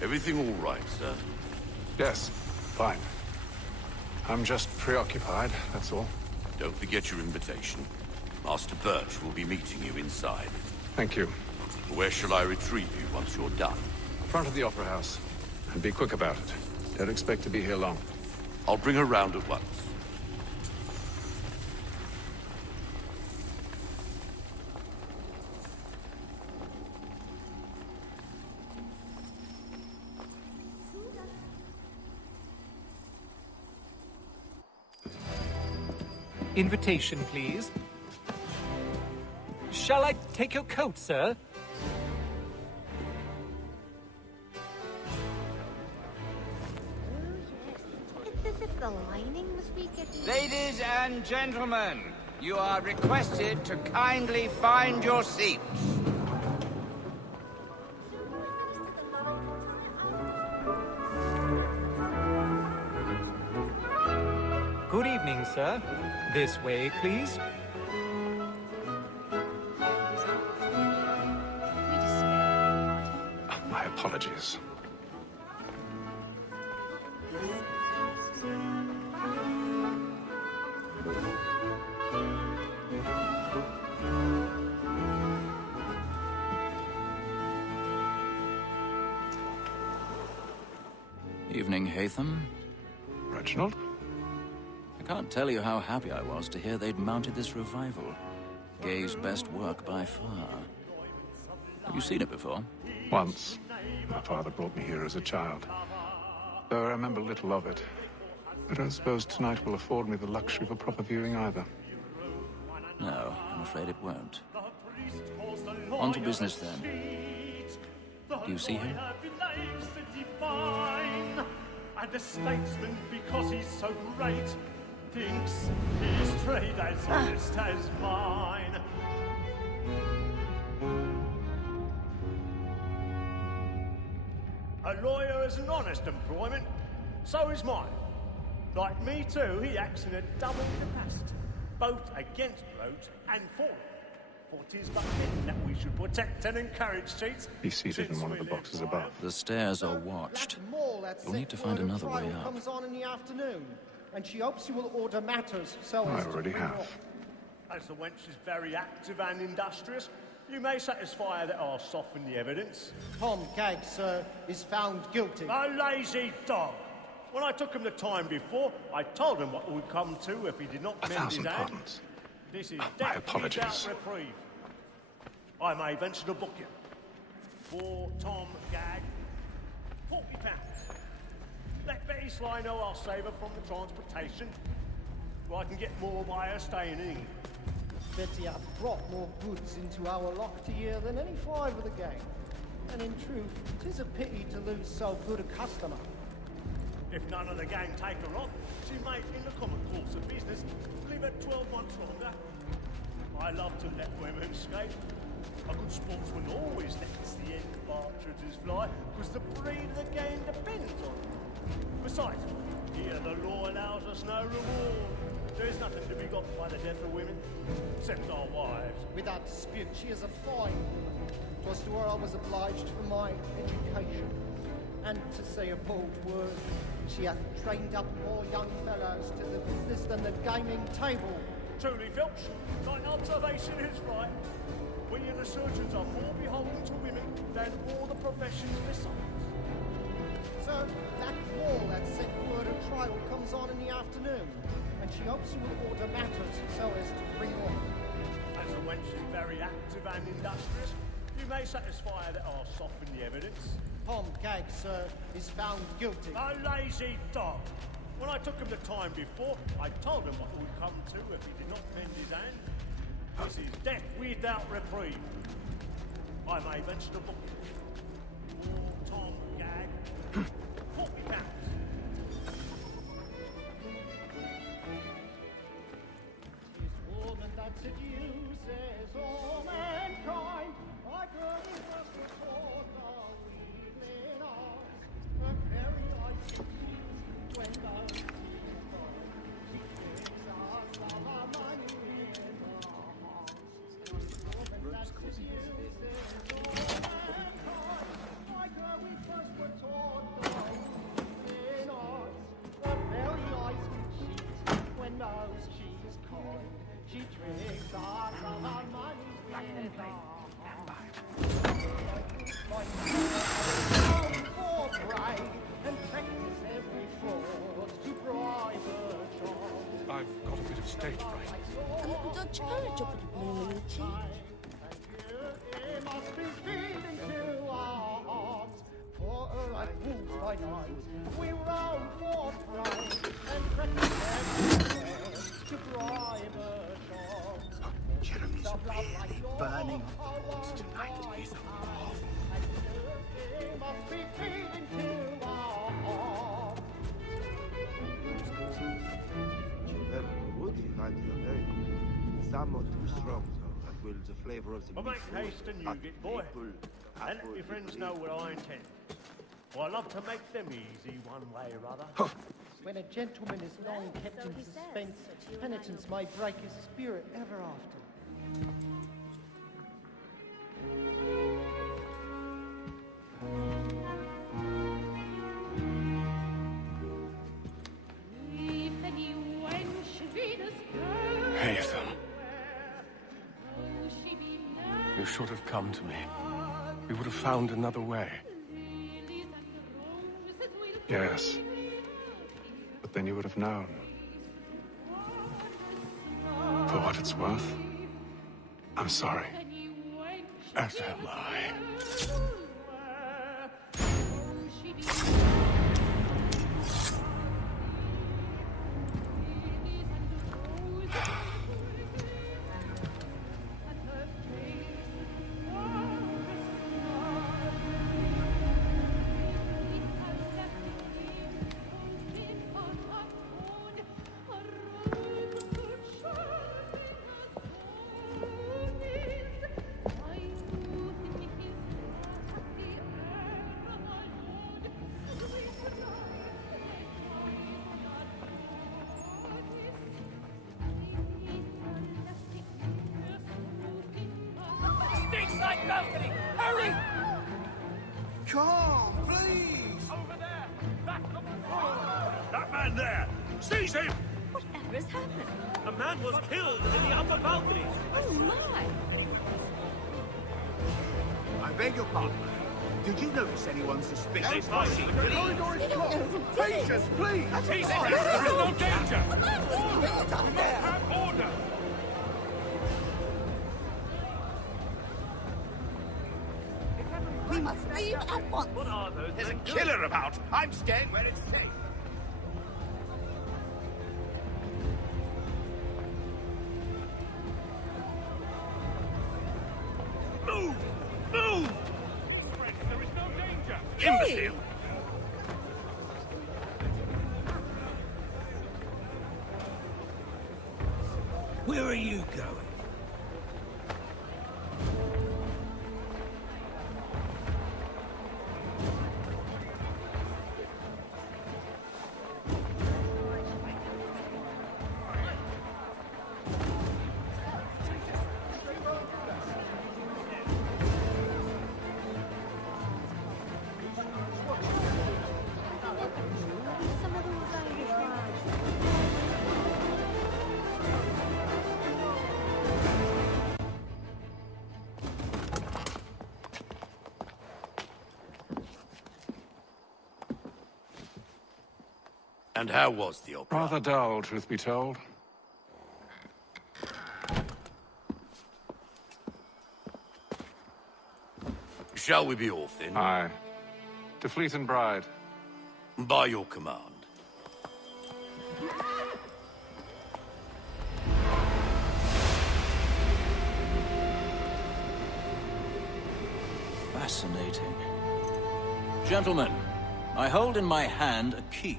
Everything all right, sir? Yes, fine. I'm just preoccupied, that's all. Don't forget your invitation. Master Birch will be meeting you inside. Thank you. Where shall I retrieve you once you're done? Front of the Opera House. And be quick about it. Don't expect to be here long. I'll bring her round at once. Invitation, please. Shall I take your coat, sir? It's as if the lining must be getting... Ladies and gentlemen, you are requested to kindly find your seats. Good evening, sir. This way, please. My apologies. Evening, Hatham. Reginald? I can't tell you how happy I was to hear they'd mounted this revival. Gay's best work by far. Have you seen it before? Once. My father brought me here as a child. Though I remember little of it. I don't suppose tonight will afford me the luxury of a proper viewing either. No, I'm afraid it won't. On to business then. Do you see him? And the statesman, because he's so great, thinks his trade as honest as mine. A lawyer is an honest employment, so is mine. Like me too, he acts in a double capacity, both against roads and for it. For 'tis but men that we should protect and encourage, cheats. Be seated in one of the boxes above. The stairs are watched. You'll need to find another way up. Comes on in the afternoon, and she hopes you will order matters so I as to already bring have. off. As the wench is very active and industrious, you may satisfy her that I'll soften the evidence. Tom Gagg, sir, is found guilty. A lazy dog! When I took him the time before, I told him what it would come to if he did not mend his 1,000 hand. pardons. This is My death apologies. without reprieve. I may venture to book you. For Tom Gagg, £40. Let Betty Sly know I'll save her from the transportation, so I can get more by her staying in England. Betty hath brought more goods into our lock to year than any five of the gang. And in truth, 'tis a pity to lose so good a customer. If none of the gang take her on, she may, in the common course of business, leave her 12 months longer. I love to let women escape. A good sportsman always lets the end partridges fly, because the breed of the game depends on it. Besides, here the law allows us no reward. There's nothing to be got by the death of women, except our wives. Without dispute, she is a fine woman. 'Twas to her I was obliged for my education. And to say a bold word, she hath trained up more young fellows to the business than the gaming table. Truly, Filch, thine observation is right. We and the surgeons are more beholden to women than all the professions besides. So that wall that set word of trial comes on in the afternoon, and she hopes you will order matters so as to bring off. As the wench is very active and industrious, you may satisfy her that I'll soften the evidence. Tom Gagg, sir, is found guilty. A lazy dog! When I took him the time before, I told him what it would come to if he did not mend his hand. This is death without reprieve. I may venture to book you. For Tom Gagg, £40. This woman that seduces all mankind, I girl is just a thought of evening hours. Her very eyes when the things are summer money in the heart. This woman that seduces all mankind, my girl we first were taught. For pride and practice every fraud to bribe a child. I've got a bit of stage fright. It must be feeding to our hearts. For like wolves by night, we roam for pride and practice every fraud to bribe a child. Jeremy's really burning thoughts tonight. He's awful. It must be feeding to our hearts. Some are too strong, though. That will the flavor of the Well, make haste and you get, boy. And let your friends know what I intend. For I love to make them easy one way or other. When a gentleman is long kept in suspense, penitence may break his spirit ever after. Hatham. You should have come to me. We would have found another way. Yes. But then you would have known. For what it's worth, I'm sorry. As am I. Hurry! Come, please! Over there! Back up the floor! That man there! Seize him! Whatever has happened? A man was killed in the upper balcony! Oh my! I beg your pardon. Did you notice anyone suspicious? It's my sheep! You don't know who did it! Patience, please! Seize him! There is no danger! The man was killed up there! Have order! We must leave at once! What are those? There's a killer about. I'm staying where it's safe. Move! Move! There is no danger! Hey! Imbecile! Where are you going? Some of those Irish lads. And how was the opera? Rather dull, truth be told. Shall we be off then? Aye. To Fleet and Bride. By your command. Fascinating. Gentlemen, I hold in my hand a key.